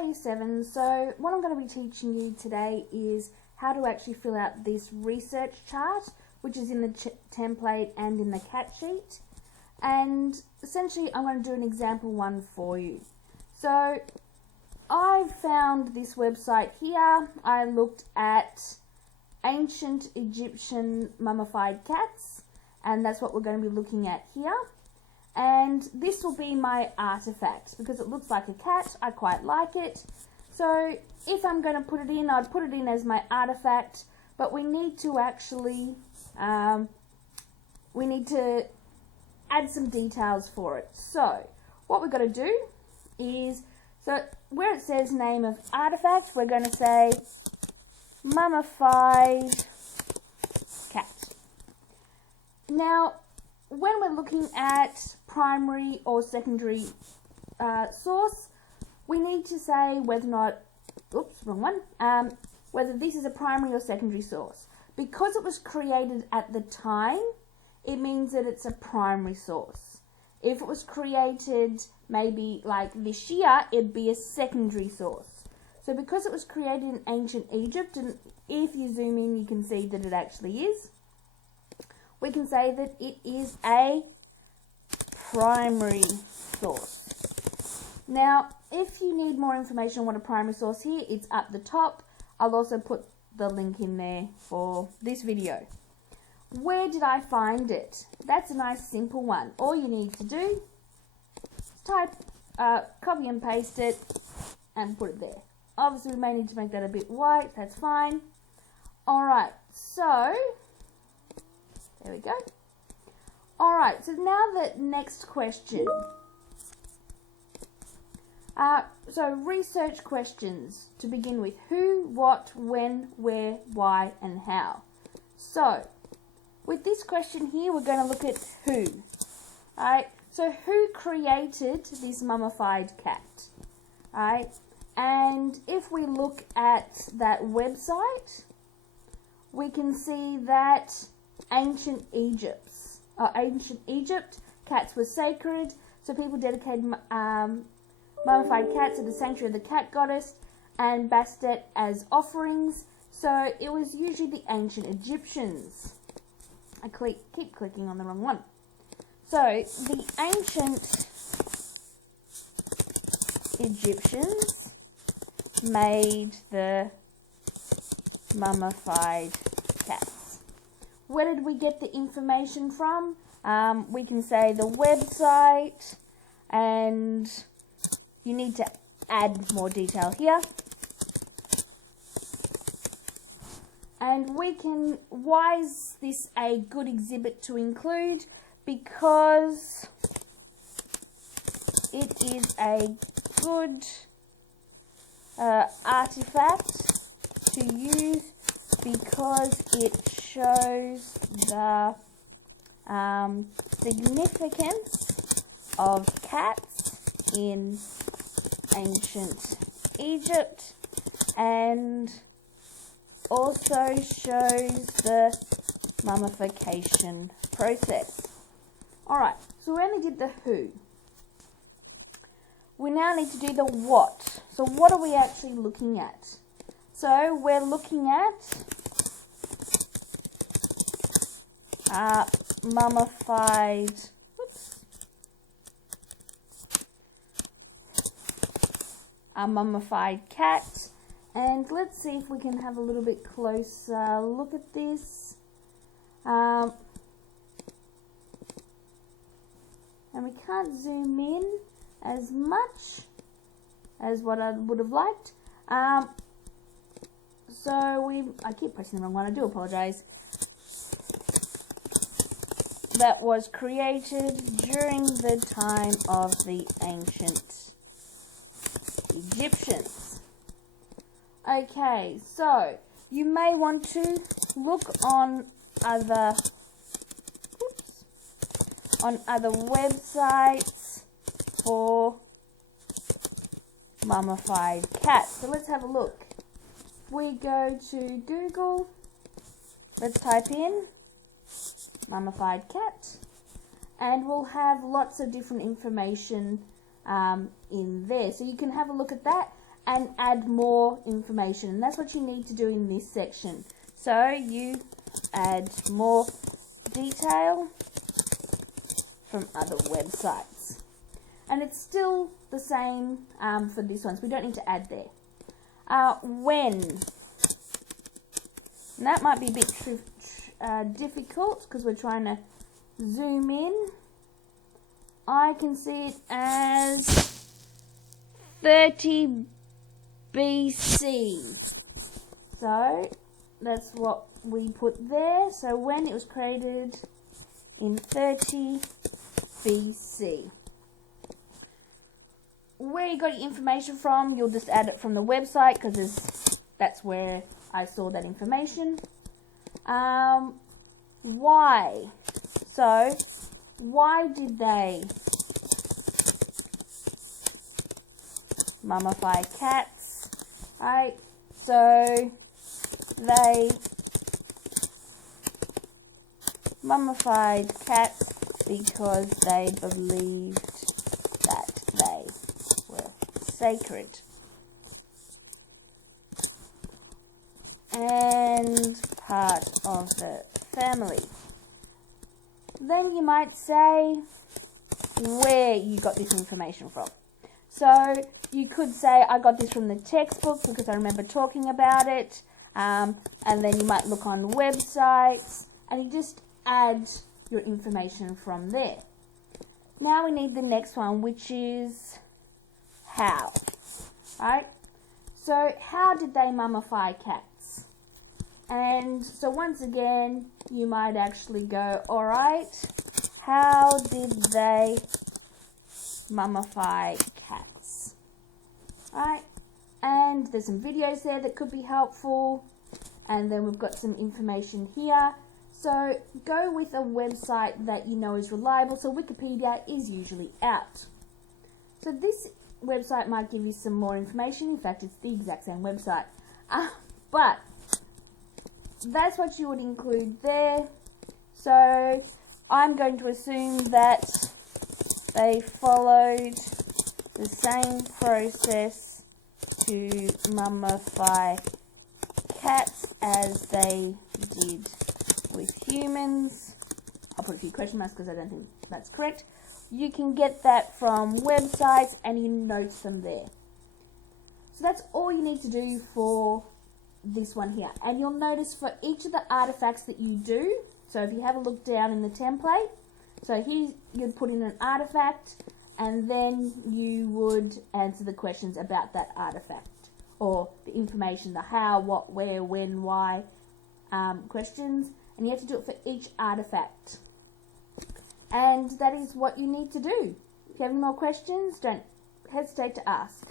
Hi Year 7, so what I'm going to be teaching you today is how to actually fill out this research chart, which is in the template and in the cat sheet. And essentially I'm going to do an example one for you. So I found this website here. I looked at ancient Egyptian mummified cats, and that's what we're going to be looking at here. And this will be my artifact because it looks like a cat. I quite like it. So if I'm going to put it in, I'd put it in as my artifact, but we need to actually add some details for it. So what we're going to do is, so where it says name of artifact, we're going to say mummified cat. Now, when we're looking at primary or secondary source, we need to say whether or not, whether this is a primary or secondary source. Because it was created at the time, it means that it's a primary source. If it was created maybe like this year, it'd be a secondary source. So because it was created in ancient Egypt, and if you zoom in you can see that it actually is, we can say that it is a primary source. Now, if you need more information on what a primary source here, it's up the top. I'll also put the link in there for this video. Where did I find it? That's a nice simple one. All you need to do is type, copy and paste it and put it there. Obviously we may need to make that a bit white, that's fine. Alright, so there we go. Alright, so now the next question. So research questions to begin with. Who, what, when, where, why, and how. So, with this question here, we're going to look at who. Alright, so who created this mummified cat? Alright, and if we look at that website, we can see that ancient Egypt, cats were sacred, so people dedicated mummified cats to the sanctuary of the cat goddess and Bastet as offerings. So it was usually the ancient Egyptians. I keep clicking on the wrong one. So the ancient Egyptians made the mummified cats. Where did we get the information from? We can say the website, and you need to add more detail here. And we can, why is this a good exhibit to include? Because it is a good artifact to use, because it shows the significance of cats in ancient Egypt, and also shows the mummification process. Alright, so we only did the who. We now need to do the what. So what are we actually looking at? So we're looking at mummified, a mummified cat. And let's see if we can have a little bit closer look at this. And we can't zoom in as much as what I would have liked. I keep pressing the wrong one, I do apologise. That was created during the time of the ancient Egyptians. Okay, so you may want to look on other websites for mummified cats. So let's have a look. If we go to Google, let's type in mummified cat, and we'll have lots of different information in there. So you can have a look at that, and add more information. And that's what you need to do in this section. So you add more detail from other websites. And it's still the same for this one, so we don't need to add there. When. And that might be a bit difficult because we're trying to zoom in. I can see it as 30 BC. So that's what we put there. So when it was created in 30 BC. Where you got your information from, you'll just add it from the website because that's where I saw that information. Why? So, why did they mummify cats? Right? So, they mummified cats because they believed that they were sacred and part of the family. Then you might say where you got this information from. So you could say I got this from the textbook because I remember talking about it, and then you might look on websites and you just add your information from there. Now we need the next one, which is how. Right? So how did they mummify cats? And so once again, you might actually go, alright, how did they mummify cats? Alright, and there's some videos there that could be helpful, and then we've got some information here. So go with a website that you know is reliable. So Wikipedia is usually out. So this website might give you some more information. In fact, it's the exact same website. But that's what you would include there. So I'm going to assume that they followed the same process to mummify cats as they did with humans. I'll put a few question marks because I don't think that's correct. You can get that from websites and you note them there. So that's all you need to do for this one here. And you'll notice for each of the artifacts that you do, so if you have a look down in the template, so here you'd put in an artifact and then you would answer the questions about that artifact, or the information, the how, what, where, when, why questions, and you have to do it for each artifact. And that is what you need to do. If you have any more questions, don't hesitate to ask.